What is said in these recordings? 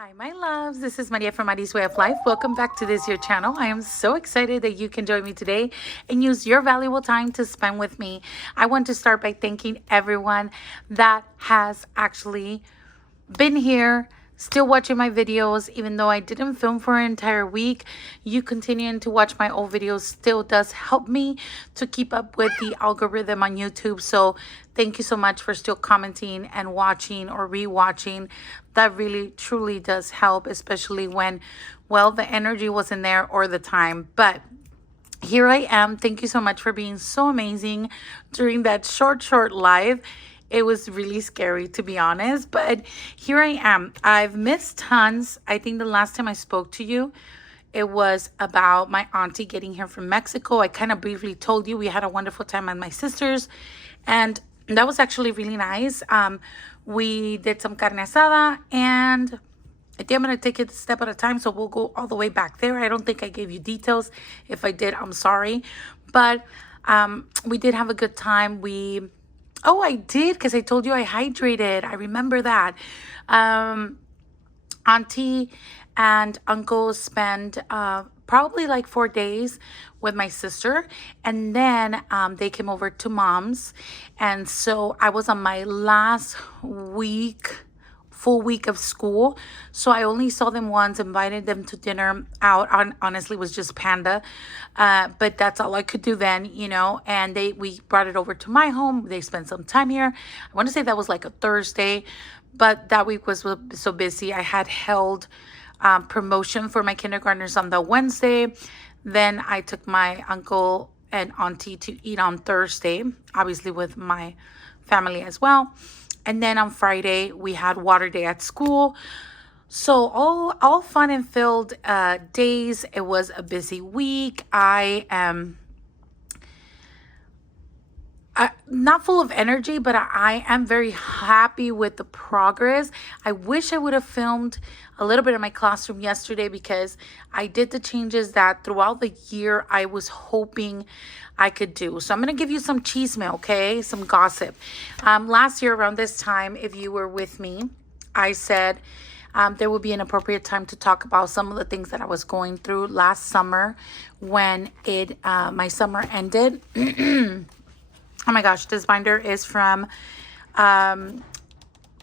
Hi, my loves. This is Maria from Mari's Way of Life. Welcome back to this your channel. I am so excited that you can join me today and use your valuable time to spend with me. I want to start by thanking everyone that has actually been here, still watching my videos. Even though I didn't film for an entire week, you continuing to watch my old videos still does help me to keep up with the algorithm on YouTube. So thank you so much for still commenting and watching or rewatching. That really truly does help, especially when, well, the energy wasn't there or the time. But here I am. Thank you so much for being so amazing during that short live. It was really scary, to be honest, but here I am. I've missed tons. I think the last time I spoke to you, it was about my auntie getting here from Mexico. I kind of briefly told you we had a wonderful time at my sister's, and that was actually really nice. We did some carne asada, and I think I'm going to take it a step at a time, so we'll go all the way back there. I don't think I gave you details. If I did, I'm sorry. But we did have a good time. Oh, I did, because I told you I hydrated. I remember that. Auntie and uncle spent probably like 4 days with my sister, and then they came over to mom's, and so I was on my last full week of school, so I only saw them once, invited them to dinner out. Honestly, was just panda, but that's all I could do then, and we brought it over to my home. They spent some time here. I want to say that was like a Thursday, but that week was so busy. I had held promotion for my kindergartners on the Wednesday. Then I took my uncle and auntie to eat on Thursday, obviously with my family as well. And then on Friday, we had water day at school. So all fun and filled days. It was a busy week. I am not full of energy, but I am very happy with the progress. I wish I would have filmed a little bit of my classroom yesterday, because I did the changes that throughout the year I was hoping I could do. So I'm going to give you some chisme, okay? Some gossip. Last year around this time, if you were with me, I said there would be an appropriate time to talk about some of the things that I was going through last summer when my summer ended. Oh my gosh, this binder is from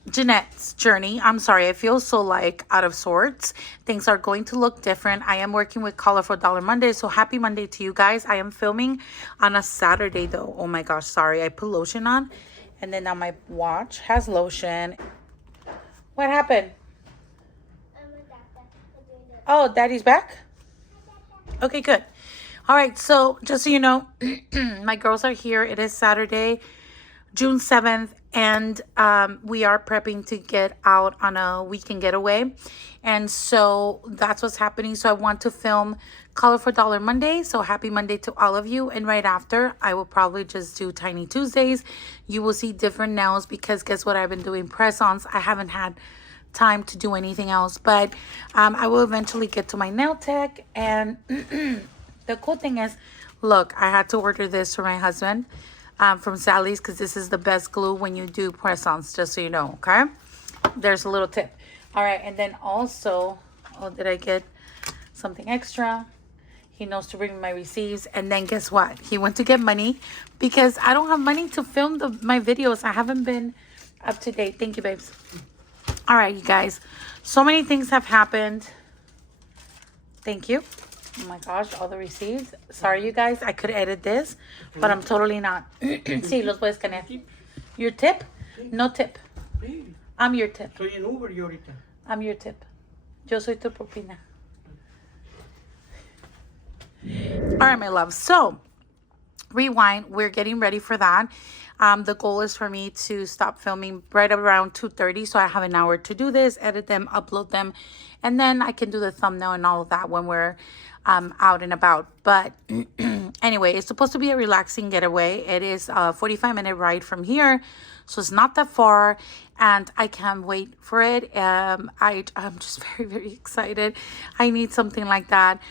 Jeanette's Journey. I'm sorry, I feel so like out of sorts. Things are going to look different. I am working with Colorful Dollar Monday, so happy Monday to you guys. I am filming on a Saturday though. Oh my gosh, sorry. I put lotion on, and then now my watch has lotion. What happened? Oh, Daddy's back? Okay, good. All right, so just so you know, my girls are here. It is Saturday, June 7th, and we are prepping to get out on a weekend getaway. And so that's what's happening. So I want to film Colorful Dollar Monday. So happy Monday to all of you. And right after, I will probably just do Tiny Tuesdays. You will see different nails, because guess what? I've been doing press-ons. I haven't had time to do anything else. But I will eventually get to my nail tech. And the cool thing is, look, I had to order this for my husband from Sally's, because this is the best glue when you do press-ons, just so you know, okay? There's a little tip. All right, and then also, oh, did I get something extra? He knows to bring me my receipts. And then guess what? He went to get money, because I don't have money to film my videos. I haven't been up to date. Thank you, babes. All right, you guys. So many things have happened. Thank you. Oh my gosh, all the receipts. Sorry, you guys. I could edit this, but I'm totally not. Sí, los voy a escanear. Your tip? No tip. I'm your tip. Soy en Uber yo ahorita. I'm your tip. Yo soy tu propina. All right, my love. So, rewind. We're getting ready for that. The goal is for me to stop filming right around 2:30, so I have an hour to do this, edit them, upload them, and then I can do the thumbnail and all of that when we're out and about. But anyway, it's supposed to be a relaxing getaway. It is a 45-minute ride from here, so it's not that far, and I can't wait for it. I'm just very excited. I need something like that.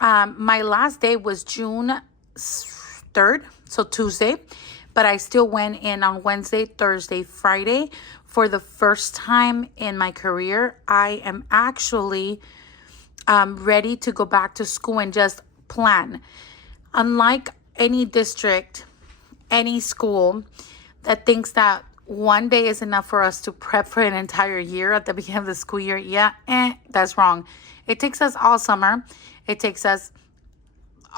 My last day was June 3rd, so Tuesday. but I still went in on Wednesday, Thursday, Friday. For the first time in my career, I am actually ready to go back to school and just plan. Unlike any district, any school that thinks that one day is enough for us to prep for an entire year at the beginning of the school year, that's wrong. It takes us all summer. It takes us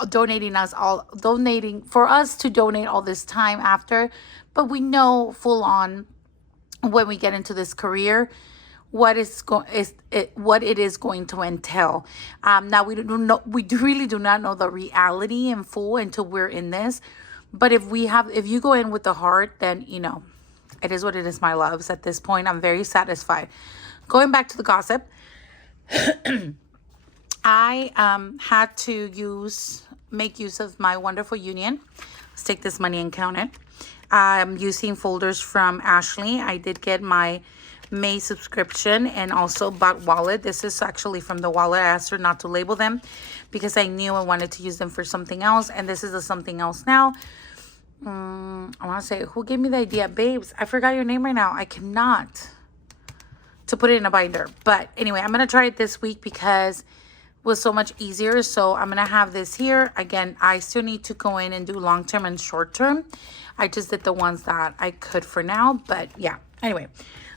donating for us to donate all this time after, but we know full on when we get into this career what it is going to entail. Now we really do not know the reality in full until we're in this. But if you go in with the heart, then it is what it is, my loves. At this point, I'm very satisfied. Going back to the gossip, I had to make use of my wonderful union. Let's take this money and count it. I'm using folders from Ashley. I did get my May subscription and also bought wallet. This is actually from the wallet. I asked her not to label them because I knew I wanted to use them for something else. And this is a something else now. I want to say, who gave me the idea? Babes, I forgot your name right now. I cannot to put it in a binder. But anyway, I'm going to try it this week because it was so much easier. So I'm going to have this here. Again, I still need to go in and do long-term and short-term. I just did the ones that I could for now. But yeah, anyway,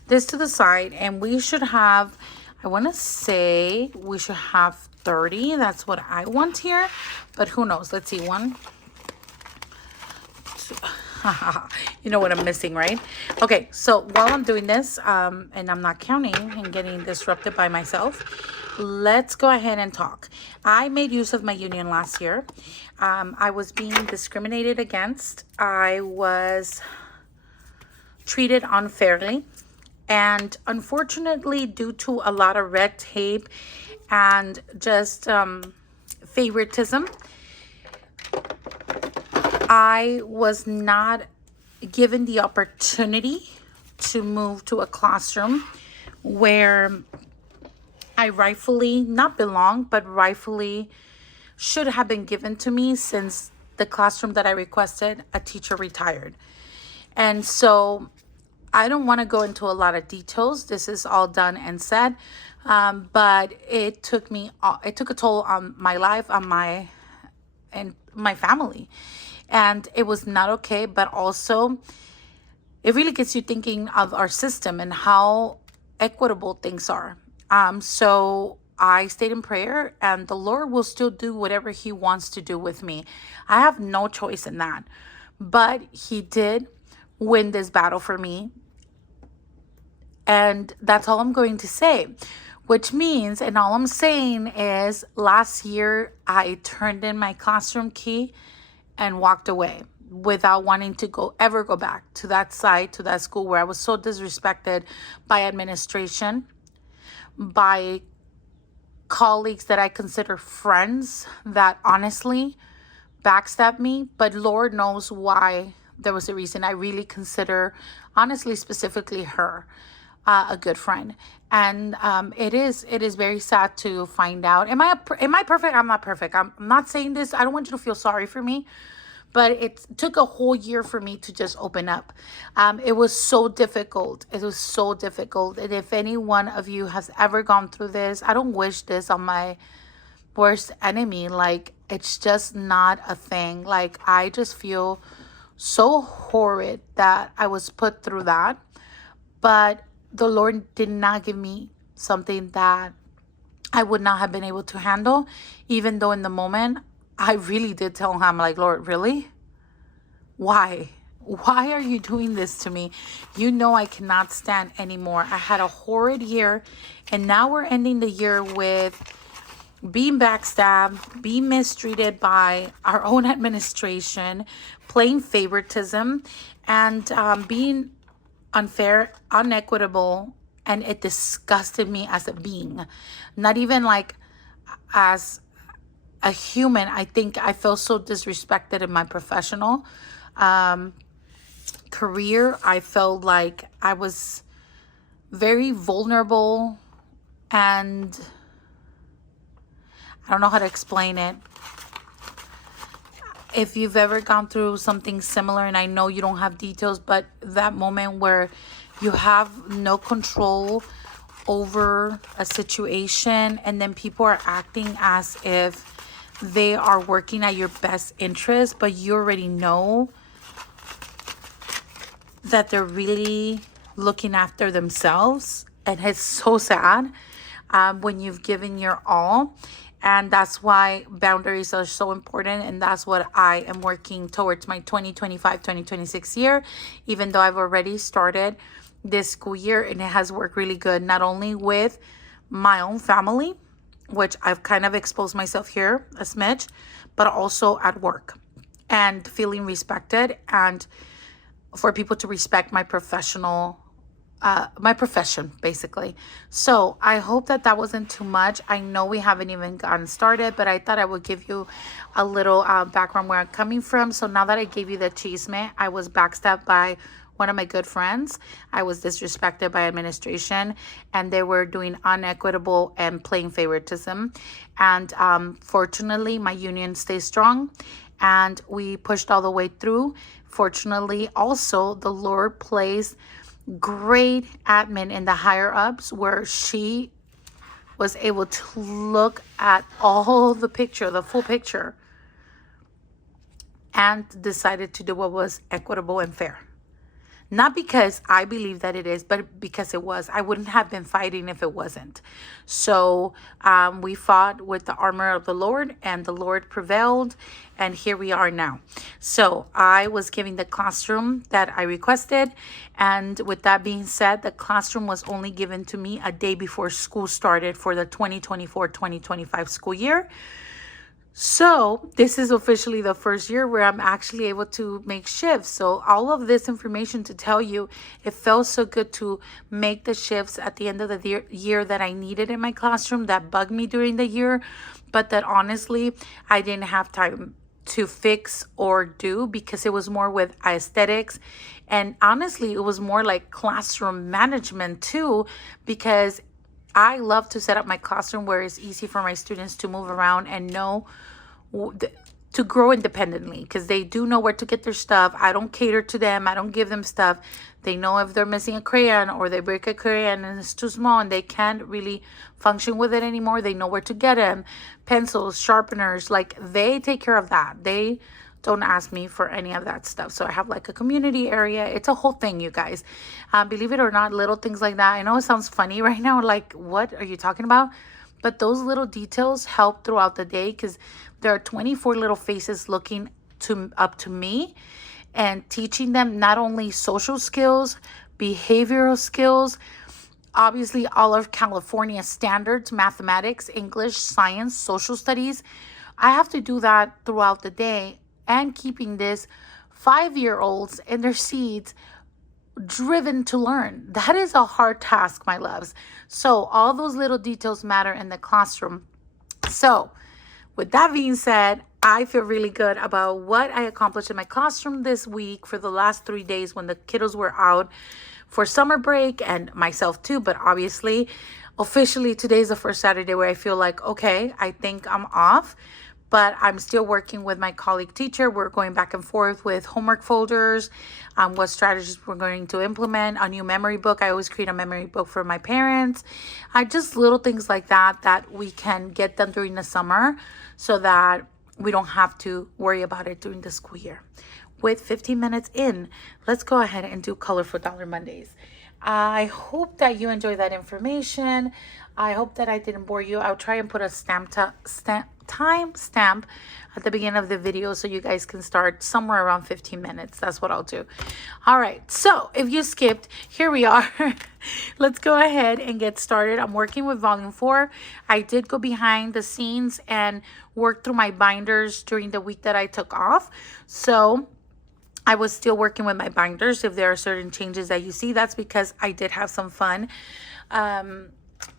this to the side. And we should have, I want to say we should have 30. That's what I want here. But who knows? Let's see. One. You know what I'm missing, right? Okay, so while I'm doing this, and I'm not counting and getting disrupted by myself, let's go ahead and talk. I made use of my union last year. I was being discriminated against. I was treated unfairly. And unfortunately, due to a lot of red tape and just favoritism, I was not given the opportunity to move to a classroom where I rightfully not belong, but rightfully should have been given to me, since the classroom that I requested, a teacher retired. And so I don't want to go into a lot of details. This is all done and said. But it took a toll on my life, on my family. And it was not okay, but also it really gets you thinking of our system and how equitable things are. So I stayed in prayer, and the Lord will still do whatever He wants to do with me. I have no choice in that. But He did win this battle for me. And that's all I'm going to say. Which means, and all I'm saying is, last year I turned in my classroom key and walked away without wanting to ever go back to that site, to that school where I was so disrespected by administration, by colleagues that I consider friends that honestly backstabbed me. But Lord knows why. There was a reason. I really consider, honestly, specifically her, a good friend. And it is very sad to find out. Am I perfect? I'm not perfect. I'm not saying this. I don't want you to feel sorry for me. But it took a whole year for me to just open up. It was so difficult. It was so difficult. And if any one of you has ever gone through this, I don't wish this on my worst enemy. Like, it's just not a thing. Like, I just feel so horrid that I was put through that. But the Lord did not give me something that I would not have been able to handle, even though in the moment I really did tell Him, like, Lord, really? Why? Why are you doing this to me? You know I cannot stand anymore. I had a horrid year, and now we're ending the year with being backstabbed, being mistreated by our own administration, playing favoritism, and being unfair, unequitable, and it disgusted me as a being. Not even like as a human. I think I felt so disrespected in my professional career. I felt like I was very vulnerable, and I don't know how to explain it. if you've ever gone through something similar, and I know you don't have details, but that moment where you have no control over a situation and then people are acting as if they are working at your best interest, but you already know that they're really looking after themselves. And it's so sad when you've given your all. And that's why boundaries are so important. And that's what I am working towards my 2025-2026 year, even though I've already started this school year, and it has worked really good, not only with my own family, which I've kind of exposed myself here a smidge, but also at work and feeling respected, and for people to respect my my profession, basically. So I hope that that wasn't too much. I know we haven't even gotten started, but I thought I would give you a little background where I'm coming from. So now that I gave you the chisme, I was backstabbed by one of my good friends. I was disrespected by administration, and they were doing unequitable and plain favoritism. And fortunately, my union stays strong, and we pushed all the way through. Fortunately, also, the Lord placed great admin in the higher ups, where she was able to look at all the picture, the full picture, and decided to do what was equitable and fair. Not because I believe that it is, but because it was. I wouldn't have been fighting if it wasn't. So we fought with the armor of the Lord, and the Lord prevailed, and here we are now. So I was giving the classroom that I requested, and with that being said, the classroom was only given to me a day before school started for the 2024-2025 school year. So this is officially the first year where I'm actually able to make shifts. So all of this information to tell you, it felt so good to make the shifts at the end of the year that I needed in my classroom, that bugged me during the year, but that honestly, I didn't have time to fix or do, because it was more with aesthetics. And honestly, it was more like classroom management too, because I love to set up my classroom where it's easy for my students to move around and know to grow independently, because they do know where to get their stuff. I don't cater to them. I don't give them stuff. They know if they're missing a crayon or they break a crayon and it's too small and they can't really function with it anymore. They know where to get them. Pencils, sharpeners, like they take care of that. They don't ask me for any of that stuff. So I have like a community area. It's a whole thing, you guys. Believe it or not, little things like that. I know it sounds funny right now. Like, what are you talking about? But those little details help throughout the day, because there are 24 little faces looking up to me and teaching them not only social skills, behavioral skills, obviously all of California standards, mathematics, English, science, social studies. I have to do that throughout the day, and keeping this 5-year-olds in their seats driven to learn. That is a hard task, my loves. So all those little details matter in the classroom. So with that being said, I feel really good about what I accomplished in my classroom this week for the last 3 days when the kiddos were out for summer break, and myself too. But obviously, officially, today's the first Saturday where I feel like, okay, I think I'm off. But I'm still working with my colleague teacher. We're going back and forth with homework folders, what strategies we're going to implement, a new memory book. I always create a memory book for my parents. Just little things like that, that we can get done during the summer so that we don't have to worry about it during the school year. With 15 minutes in, let's go ahead and do Colorful Dollar Mondays. I hope that you enjoy that information. I hope that I didn't bore you. I'll try and put a time stamp at the beginning of the video so you guys can start somewhere around 15 minutes. That's what I'll do. All right. So if you skipped, here we are. Let's go ahead and get started. I'm working with volume 4. I did go behind the scenes and work through my binders during the week that I took off. So I was still working with my binders. If there are certain changes that you see, that's because I did have some fun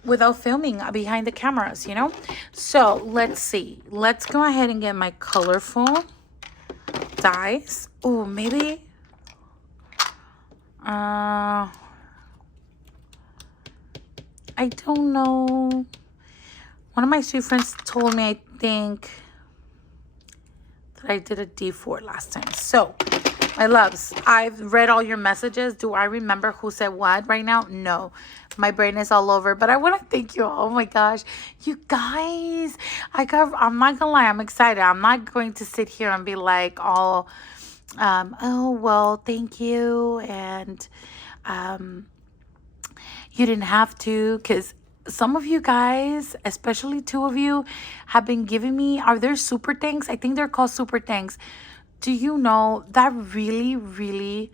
without filming behind the cameras, you know? So let's see. Let's go ahead and get my colorful dies. Oh, maybe. I don't know. One of my sweet friends told me, I think, but I did a D4 last time. So, my loves, I've read all your messages. Do I remember who said what right now? No. My brain is all over, but I want to thank you. Oh my gosh. You guys, I'm not gonna lie, I'm excited. I'm not going to sit here and be like all, oh, well, thank you. And, you didn't have to, because some of you guys, especially two of you, have been giving me, are there super thanks? I think they're called super thanks. Do you know that really, really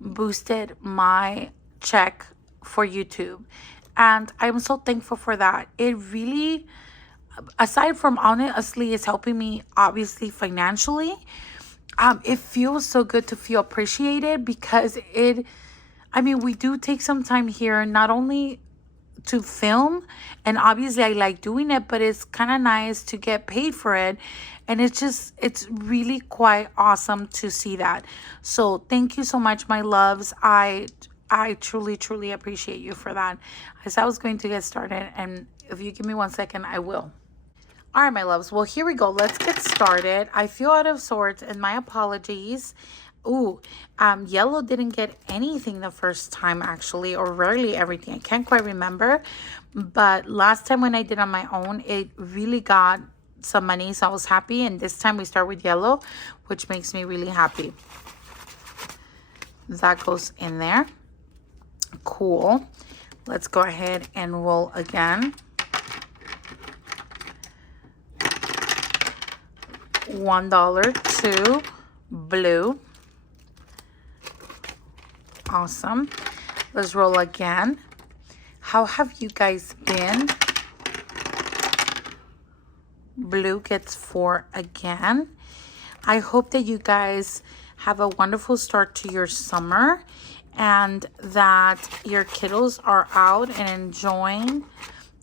boosted my check for YouTube? And I'm so thankful for that. It really, aside from honestly, it's helping me obviously financially. It feels so good to feel appreciated because we do take some time here, not only to film, and obviously I like doing it, but it's kind of nice to get paid for it. And it's really quite awesome to see that. So thank you so much, my loves. I truly, truly appreciate you for that. As I was going to get started, and if you give me 1 second, I will. All right, my loves. Well, here we go. Let's get started. I feel out of sorts, and my apologies. Ooh, yellow didn't get anything the first time, actually, or rarely everything. I can't quite remember. But last time when I did on my own, it really got some money, so I was happy. And this time we start with yellow, which makes me really happy. That goes in there. Cool. Let's go ahead and roll again. $1 to blue. Awesome. Let's roll again. How have you guys been? Blue gets 4 again. I hope that you guys have a wonderful start to your summer and that your kiddos are out and enjoying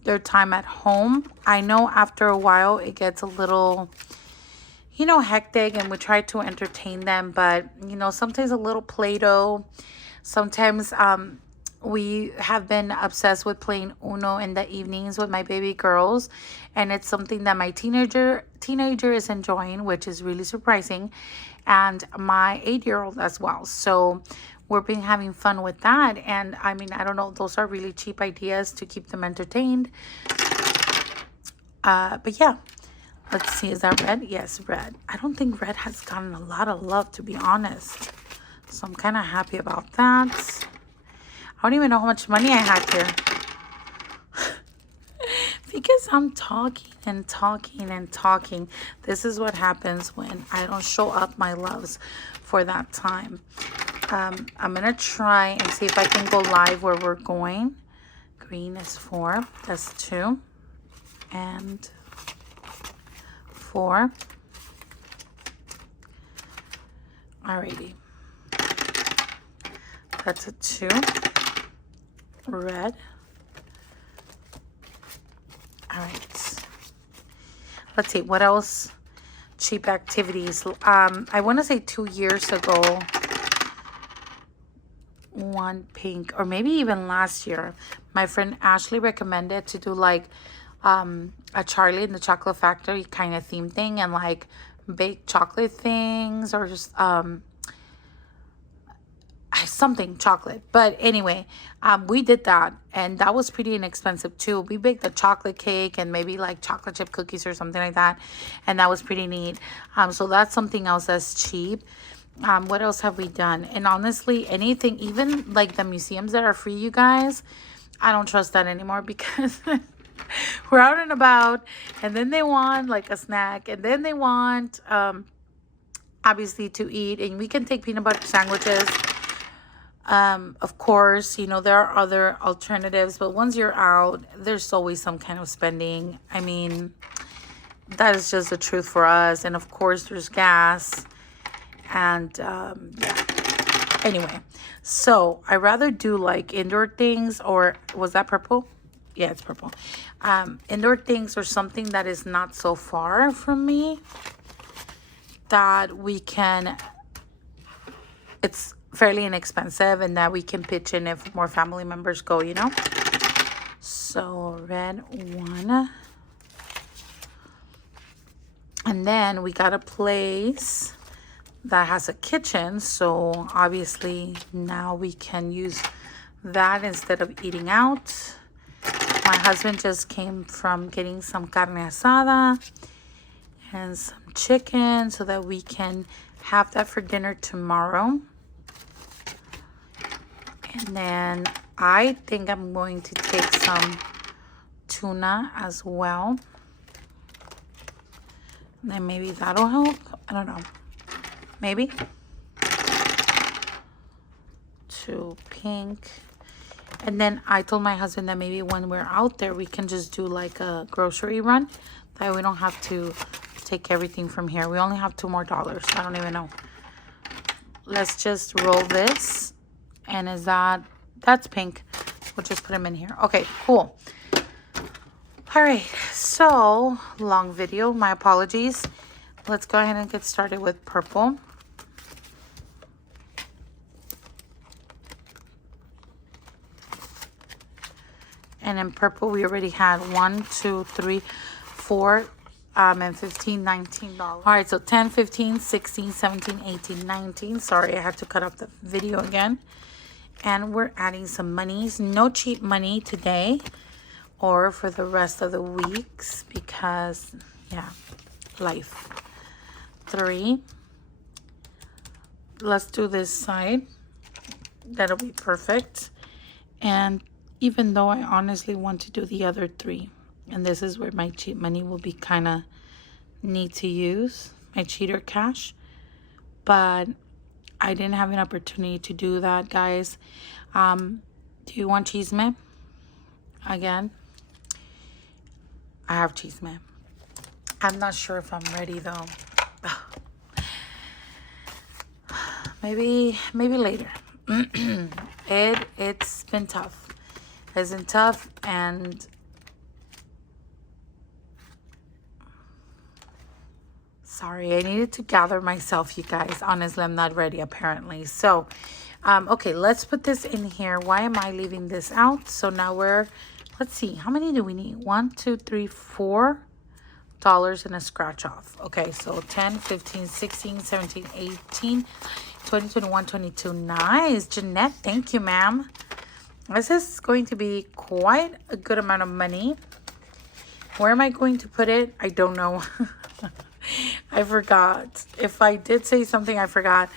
their time at home. I know after a while it gets a little, hectic, and we try to entertain them, but sometimes a little Play-Doh. Sometimes we have been obsessed with playing Uno in the evenings with my baby girls, and it's something that my teenager is enjoying, which is really surprising, and my 8-year-old as well. So we've been having fun with that, and I don't know, those are really cheap ideas to keep them entertained. But yeah, let's see, is that red? Yes, red. I don't think red has gotten a lot of love, to be honest. So I'm kind of happy about that. I don't even know how much money I had here. Because I'm talking and talking and talking. This is what happens when I don't show up, my loves, for that time. I'm going to try and see if I can go live where we're going. Green is 4. That's 2. And 4. Alrighty. That's a 2. Red. All right. Let's see. What else? Cheap activities. I want to say 2 years ago, one pink, or maybe even last year, my friend Ashley recommended to do like a Charlie and the Chocolate Factory kind of theme thing, and like bake chocolate things, or just something chocolate. But anyway, we did that, and that was pretty inexpensive too. We baked a chocolate cake and maybe like chocolate chip cookies or something like that, and that was pretty neat. So that's something else that's cheap. What else have we done? And honestly, anything, even like the museums that are free, you guys, I don't trust that anymore, because we're out and about, and then they want like a snack, and then they want obviously to eat, and we can take peanut butter sandwiches. Of course, there are other alternatives, but once you're out, there's always some kind of spending. That is just the truth for us. And of course, there's gas. And yeah. Anyway, so I rather do like indoor things, or was that purple? Yeah, it's purple. Indoor things, or something that is not so far from me, that we can, it's fairly inexpensive, and that we can pitch in if more family members go, So red 1. And then we got a place that has a kitchen, so obviously now we can use that instead of eating out. My husband just came from getting some carne asada and some chicken so that we can have that for dinner tomorrow. And then I think I'm going to take some tuna as well. And then maybe that'll help. I don't know. Maybe. 2 pink. And then I told my husband that maybe when we're out there, we can just do like a grocery run. That we don't have to take everything from here. We only have $2 more. I don't even know. Let's just roll this. And is that's pink. We'll just put them in here. Okay, cool. All right, so long video, my apologies. Let's go ahead and get started with purple. And in purple, we already had 1, 2, 3, 4, and $15, $19. All right, so 10, 15, 16, 17, 18, 19. Sorry, I had to cut off the video again. And we're adding some monies. No cheap money today or for the rest of the weeks because, yeah, life. 3. Let's do this side. That'll be perfect. And even though I honestly want to do the other 3, and this is where my cheap money will be kind of need to use, my cheater cash, but I didn't have an opportunity to do that, guys. Do you want chisme? Again, I have chisme. I'm not sure if I'm ready though. Maybe later. It's been tough. It's been tough, and sorry, I needed to gather myself, you guys. Honestly, I'm not ready apparently. So, okay, let's put this in here. Why am I leaving this out? So now let's see, how many do we need? 1, 2, 3, $4 and a scratch off. Okay, so 10, 15, 16, 17, 18, 20, 21, 22. Nice. Jeanette, thank you, ma'am. This is going to be quite a good amount of money. Where am I going to put it? I don't know. I forgot. If I did say something, I forgot.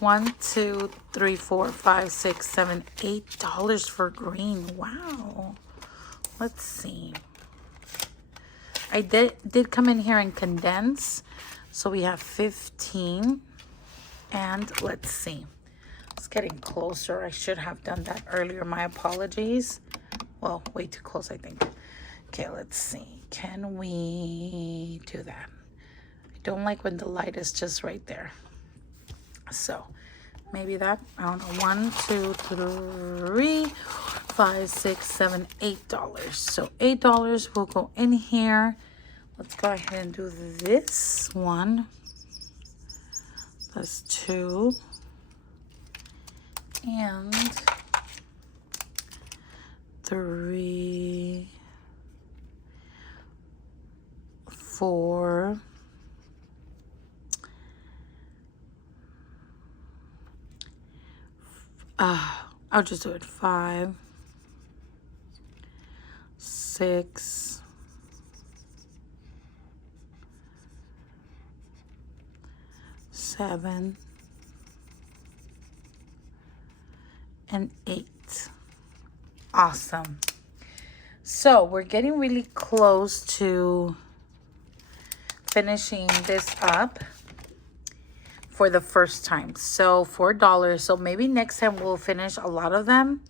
1, 2, 3, 4, 5, 6, 7, $8 for green. Wow. Let's see. I did come in here and condense. So we have 15. And let's see. It's getting closer. I should have done that earlier. My apologies. Well, way too close, I think. Okay, let's see. Can we do that? I don't like when the light is just right there. So maybe that. I don't know. 1, 2, 3, 5, 6, 7, $8. So $8 will go in here. Let's go ahead and do this one. That's 2. And 3, 4, I'll just do it. 5, 6, 7, and 8. Awesome. So we're getting really close to finishing this up for the first time. So $4. So maybe next time we'll finish a lot of them,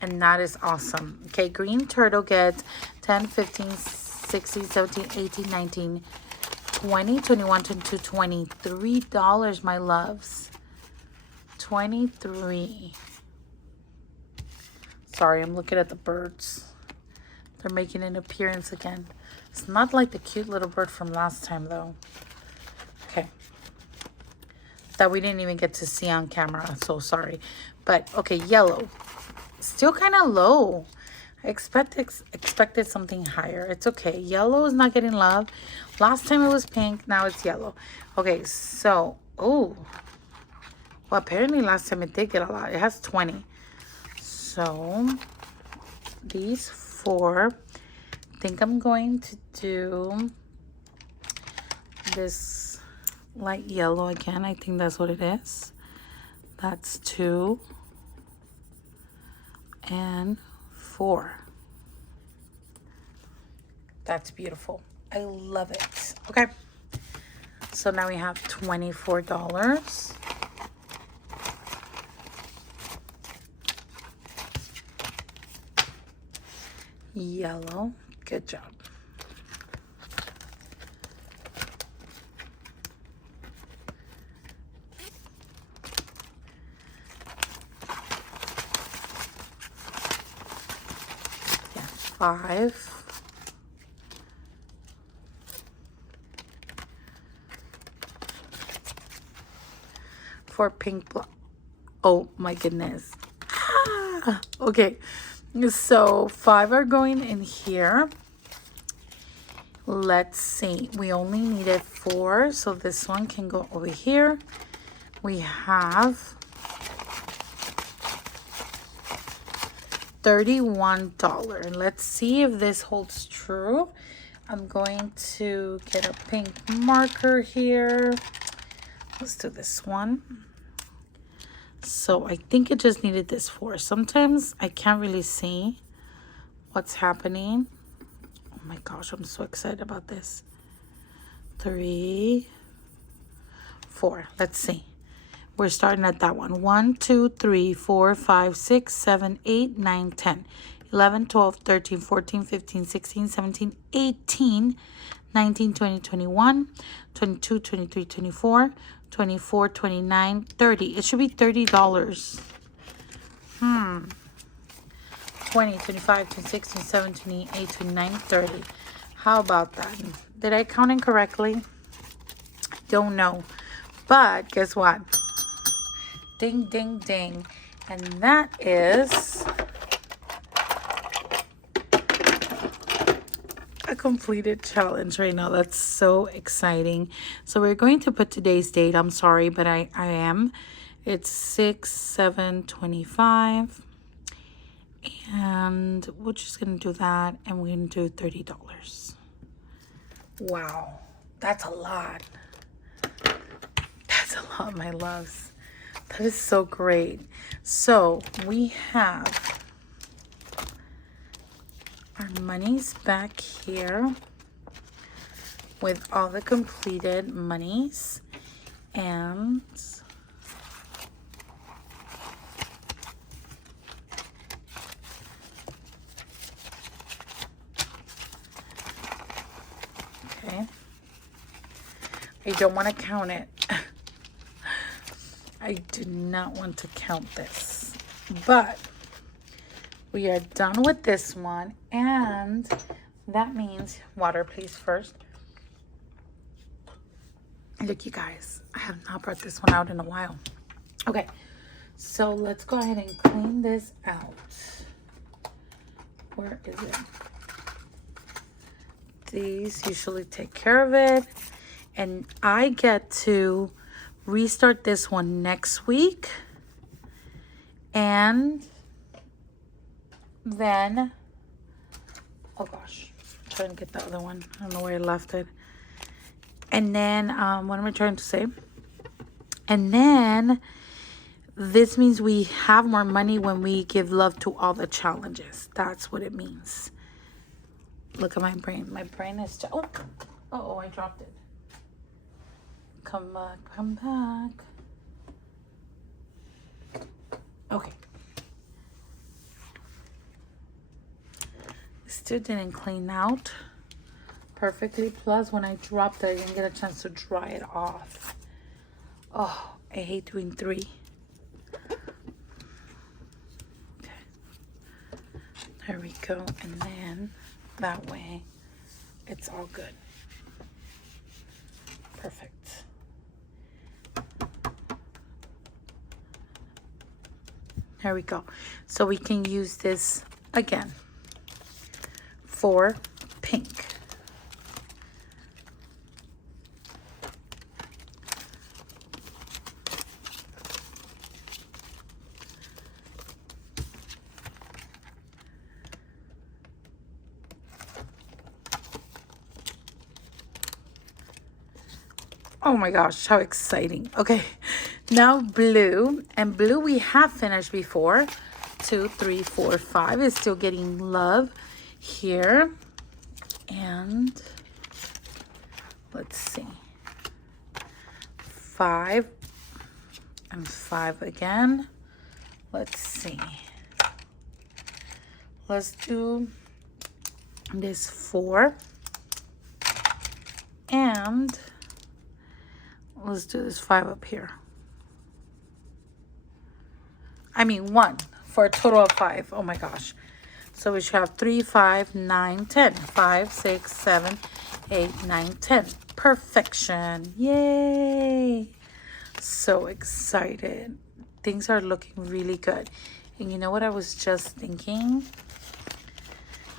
and that is awesome. Okay, green turtle gets 10, 15, 16, 17, 18, 19, 20, 21, 22, $23, my loves. 23. Sorry, I'm looking at the birds. They're making an appearance again. It's not like the cute little bird from last time, though. Okay. That we didn't even get to see on camera. So sorry. But, okay, yellow. Still kind of low. I expected something higher. It's okay. Yellow is not getting love. Last time it was pink. Now it's yellow. Okay, so, oh. Well, apparently last time it did get a lot. It has 20. So, these 4. I think I'm going to do this light yellow again. I think that's what it is. That's 2 and 4. That's beautiful. I love it. Okay. So now we have $24. Yellow. Good job. Yeah, 5. For pink block. Oh my goodness. Ah, okay. So 5 are going in here. Let's see. We only needed 4. So this one can go over here. We have $31. Let's see if this holds true. I'm going to get a pink marker here. Let's do this one. So I think it just needed this 4. Sometimes I can't really see what's happening. Oh my gosh, I'm so excited about this. 3, 4. Let's see. We're starting at that one. 1, 2, 3, 4, 5, 6, 7, 8, 9, 10, 11, 12, 13, 14, 15, 16, 17, 18, 19, 20, 21, 22, 23, 24, 24, 29, 30. It should be $30. 20, 25, 26, 27, 28, 29, 30. How about that? Did I count incorrectly? Don't know. But guess what? Ding, ding, ding. And that is a completed challenge right now. That's so exciting. So we're going to put today's date. I'm sorry, but I am. It's 6/7/25. And we're just going to do that. And we're going to do $30. Wow. That's a lot. That's a lot, my loves. That is so great. So we have our monies back here with all the completed monies. And okay. I don't want to count it. I do not want to count this. But we are done with this one. And that means, water please first. Look, you guys, I have not brought this one out in a while. Okay, so let's go ahead and clean this out. Where is it? These usually take care of it. And I get to restart this one next week. And then, oh gosh, I'm trying to get the other one. I don't know where I left it. And then, what am I trying to say? And then, this means we have more money when we give love to all the challenges. That's what it means. Look at my brain. My brain is just, oh, I dropped it. Come back, come back. Okay. Still didn't clean out perfectly. Plus, when I dropped it, I didn't get a chance to dry it off. Oh, I hate doing 3. Okay. There we go. And then that way, it's all good. Perfect. There we go. So we can use this again. for pink. Oh my gosh, how exciting. Okay, now blue. And blue we have finished before. 2, 3, 4, 5 is still getting love here. And let's see. 5 and 5 again. Let's see. Let's do this 4. And let's do this 5 up here. I mean 1 for a total of 5. Oh my gosh. So we should have 3, 5, 9, 10. 5, 6, 7, 8, 9, 10. Perfection. Yay. So excited. Things are looking really good. And you know what I was just thinking?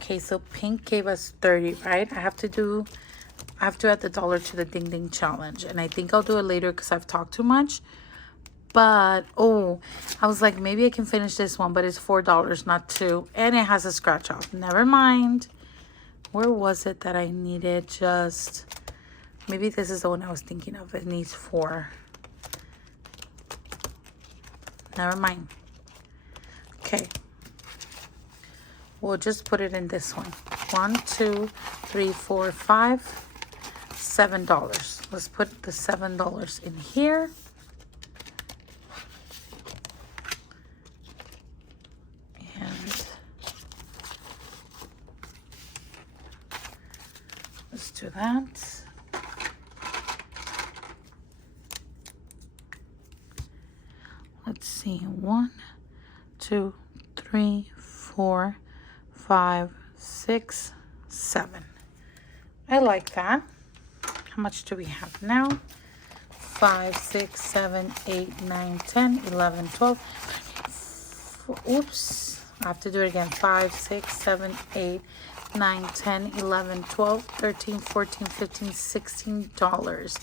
Okay, so pink gave us 30, right? I have to add the dollar to the ding ding challenge, and I think I'll do it later because I've talked too much. But oh, I was like, maybe I can finish this one, but it's $4, not 2, and it has a scratch off. Never mind. Where was it that I needed? Just maybe this is the one I was thinking of. It needs 4. Never mind. Okay, we'll just put it in this one. 1, 2, 3, 4, 5. $7. Let's put the $7 in here. And let's do that. Let's see. 1, 2, 3, 4, 5, 6, 7. I like that. How much do we have now? 5, 6, 7, 8, 9, 10, 11, 12. Oops. I have to do it again. 5, 6, 7, 8, 9, 10, 11, 12, 13, 14, 15, $16.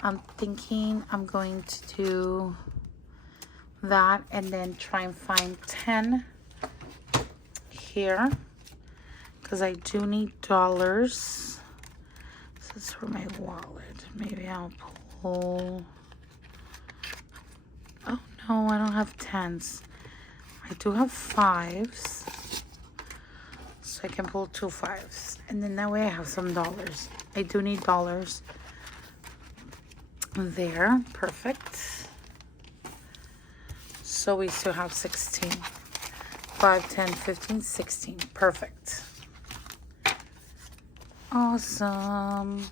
I'm thinking I'm going to do that and then try and find 10 here because I do need dollars. This is for my wallet. Maybe I'll pull. Oh no, I don't have 10s. I do have 5s. So I can pull 2 5s. And then that way I have some dollars. I do need dollars. There. Perfect. So we still have 16. 5, 10, 15, 16. Perfect. Awesome.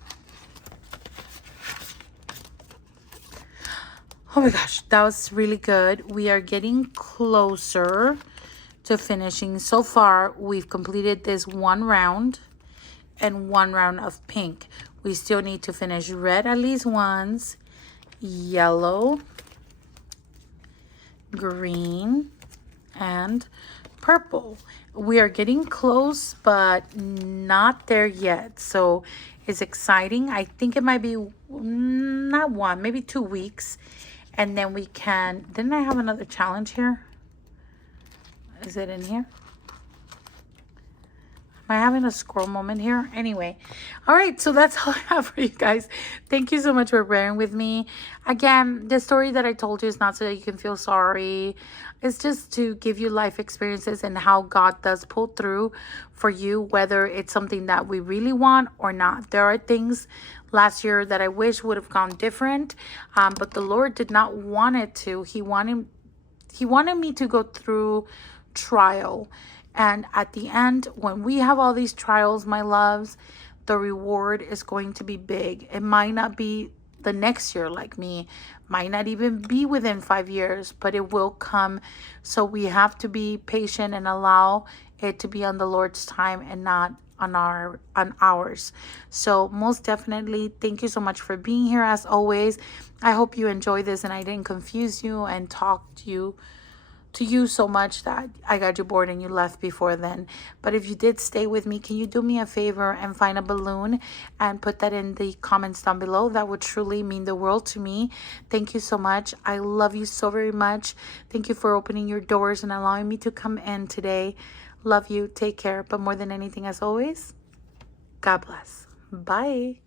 Oh my gosh, that was really good. We are getting closer to finishing. So far, we've completed this 1 round and 1 round of pink. We still need to finish red at least once, yellow, green, and purple. We are getting close, but not there yet. So it's exciting. I think it might be not 1, maybe 2 weeks. And then we can, didn't I have another challenge here? Is it in here? Am I having a scroll moment here? Anyway, all right, so that's all I have for you guys. Thank you so much for bearing with me. Again, the story that I told you is not so that you can feel sorry. It's just to give you life experiences and how God does pull through for you, whether it's something that we really want or not. There are things last year that I wish would have gone different, but the Lord did not want it to. He wanted me to go through trial. And at the end, when we have all these trials, my loves, the reward is going to be big. It might not be the next year like me, might not even be within 5 years, but it will come. So we have to be patient and allow it to be on the Lord's time and not on ours. So most definitely, thank you so much for being here as always. I hope you enjoy this and I didn't confuse you and talk to you so much that I got you bored and you left before then. But if you did stay with me, can you do me a favor and find a balloon and put that in the comments down below? That would truly mean the world to me. Thank you so much. I love you so very much. Thank you for opening your doors and allowing me to come in today. Love you. Take care. But more than anything, as always, God bless. Bye.